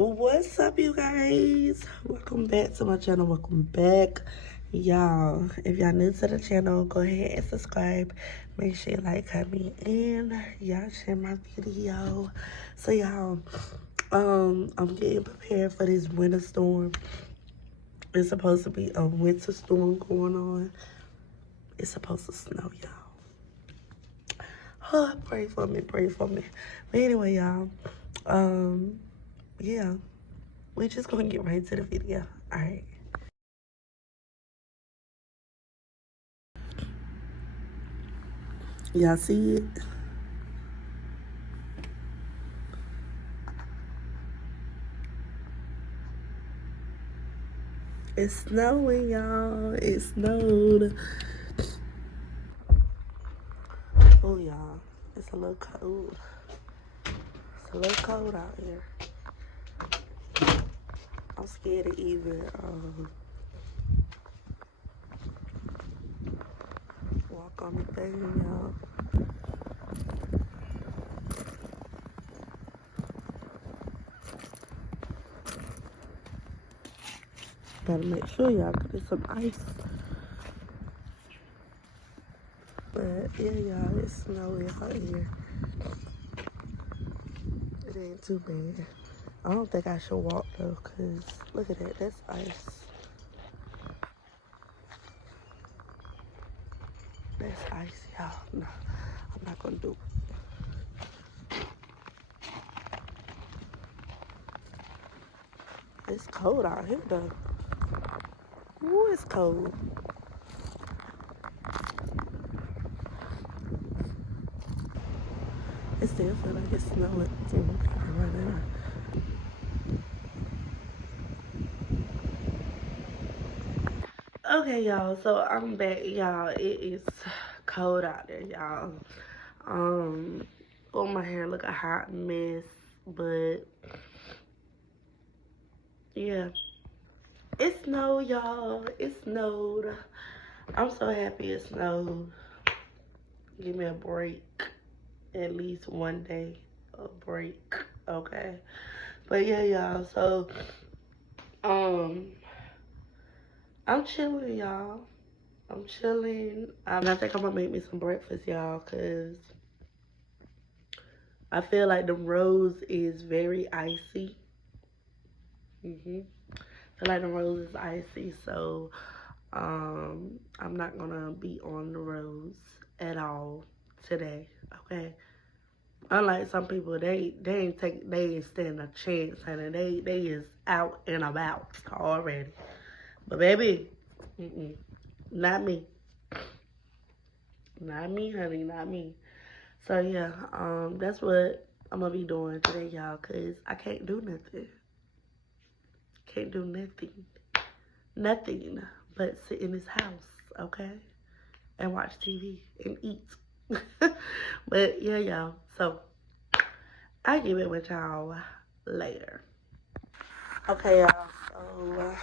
What's up, you guys? Welcome back to my channel. Welcome back, y'all. If y'all new to the channel, go ahead and subscribe. Make sure you like, comment, and y'all share my video. So y'all, I'm getting prepared for this winter storm. It's supposed to be a winter storm going on. It's supposed to snow, y'all. Oh, pray for me, pray for me. But anyway, y'all, yeah. We're just gonna get right to the video. Alright. Y'all see it? It's snowing, y'all. It snowed. Oh, y'all. It's a little cold. It's a little cold out here. I'm scared to even walk on the thing, y'all. Gotta make sure y'all get some ice. But yeah, y'all, it's snowy out here. It ain't too bad. I don't think I should walk though, cause look at that, that's ice. That's ice, y'all. No, I'm not gonna do it. It's cold out here though. Ooh, it's cold. It still feel like it's snowing right now. Okay, y'all, so I'm back, y'all. It is cold out there, y'all. Oh, my hair look a hot mess, but yeah. It snowed, y'all. It snowed. I'm so happy it snowed. Give me a break. At least one day. A break. Okay. But yeah, y'all. So, I'm chilling, y'all. I'm chilling. I think I'm gonna make me some breakfast, y'all, because I feel like the rose is very icy. I feel like the rose is icy, so I'm not gonna be on the rose at all today. Okay. Unlike some people, they ain't stand a chance, honey. They is out and about already. But baby, not me. Not me, honey, not me. So yeah, that's what I'm gonna be doing today, y'all, cause I can't do nothing. Can't do nothing. Nothing but sit in this house, okay? And watch TV and eat. But yeah, y'all. So I give it with y'all later. Okay, y'all. So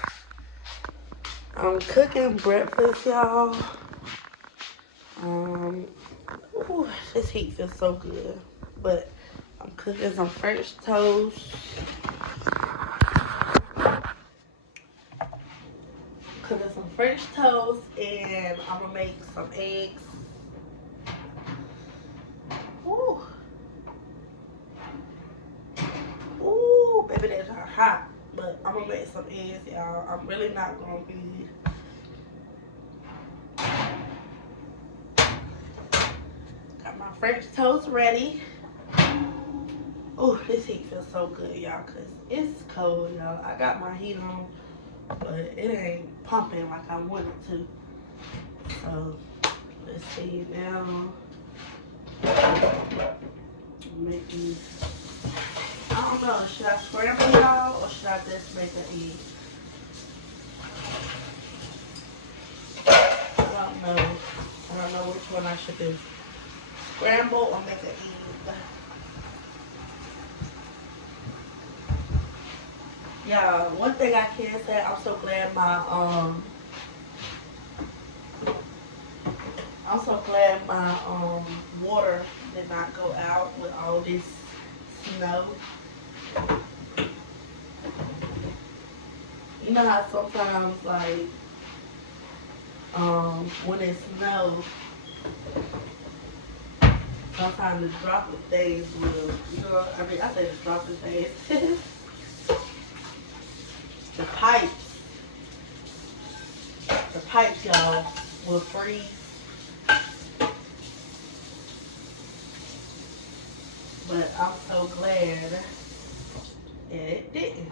I'm cooking breakfast, y'all. Ooh, this heat feels so good. But I'm cooking some French toast. Cooking some French toast, and I'm gonna make some eggs. Ooh, ooh, baby, that's hot. But I'm gonna make some eggs, y'all. I'm really not gonna be. Got my French toast ready. Ooh, this heat feels so good, y'all, cause it's cold, y'all. I got my heat on, but it ain't pumping like I want it to. So let's see now. Maybe, I don't know, should I scramble y'all or should I just make an egg? I don't know. I don't know which one I should do. Scramble or make an egg? Yeah, one thing I can say, I'm so glad my water did not go out with all this snow. You know how sometimes, like, when it snows, sometimes the dropping things will, you know, I mean, I say the dropping things. The pipes, y'all, will freeze. But I'm so glad it didn't.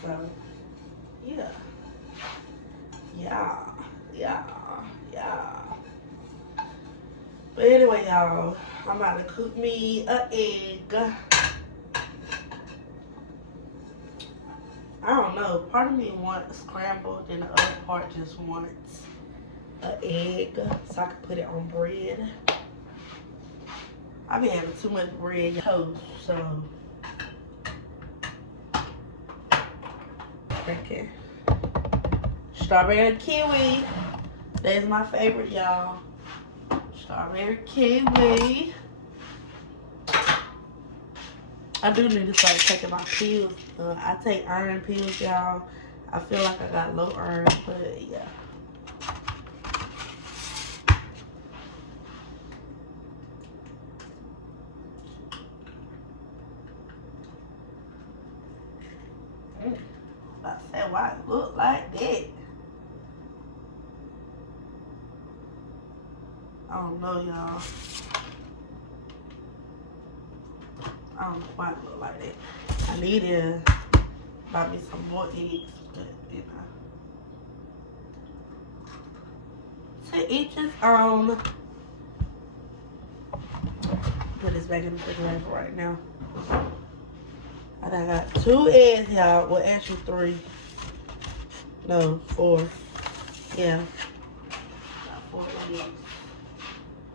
So, yeah. Yeah. Yeah. Yeah. But anyway, y'all, I'm about to cook me an egg. I don't know. Part of me wants scrambled, and the other part just wants an egg so I can put it on bread. I've been having too much bread toast, so okay. Strawberry kiwi. That's my favorite, y'all. Strawberry kiwi. I do need to start taking my pills. I take iron pills, y'all. I feel like I got low iron, but yeah. I said, why it look like that? I don't know, y'all. I don't know why it look like that. I need to buy me some more eggs, but you know. To each his own. Put this back in the refrigerator right now. I done got 2 eggs, y'all. Well, actually 3. No, 4. Yeah. Got 4 eggs.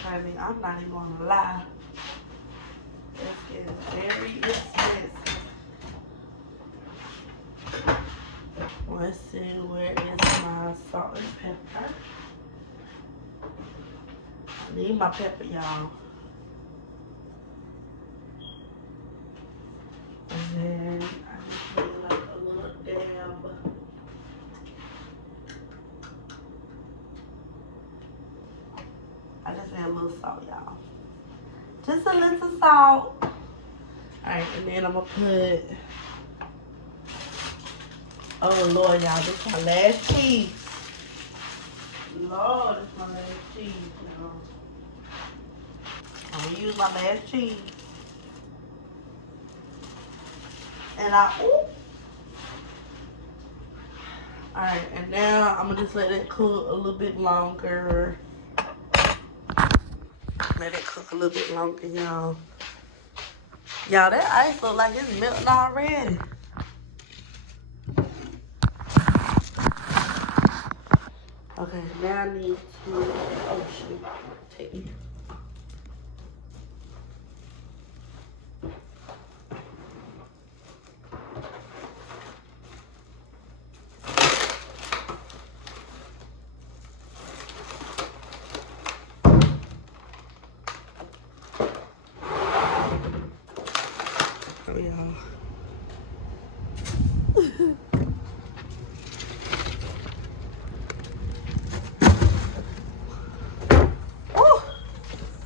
I mean, I'm not even gonna lie. This is very expensive. Let's see, where is my salt and pepper? I need my pepper, y'all. And then I just need like a little dab. I just need a little salt, y'all. Just a little salt. Alright, and then I'm gonna put, oh Lord, y'all, this is my last cheese. Lord, this is my last cheese, y'all. I'm gonna use my last cheese. And alright, and now I'm gonna just let it cook a little bit longer. Let it cook a little bit longer, y'all. Y'all, that ice look like it's melting already. Okay, now I need to, oh shoot, take me. Oh, y'all.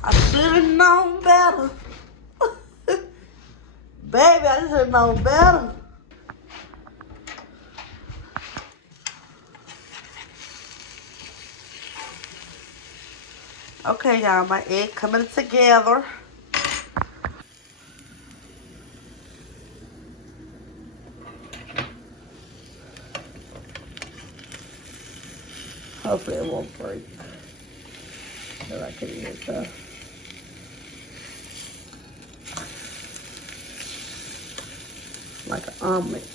I should have known better. Baby, I should have known better. Okay, y'all, my egg coming together. Hopefully it won't break. So I can use like an omelet.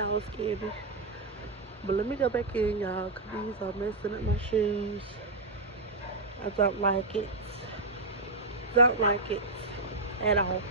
nose skinny. But let me go back in, y'all, because these are messing up my shoes. I don't like it. Don't like it at all.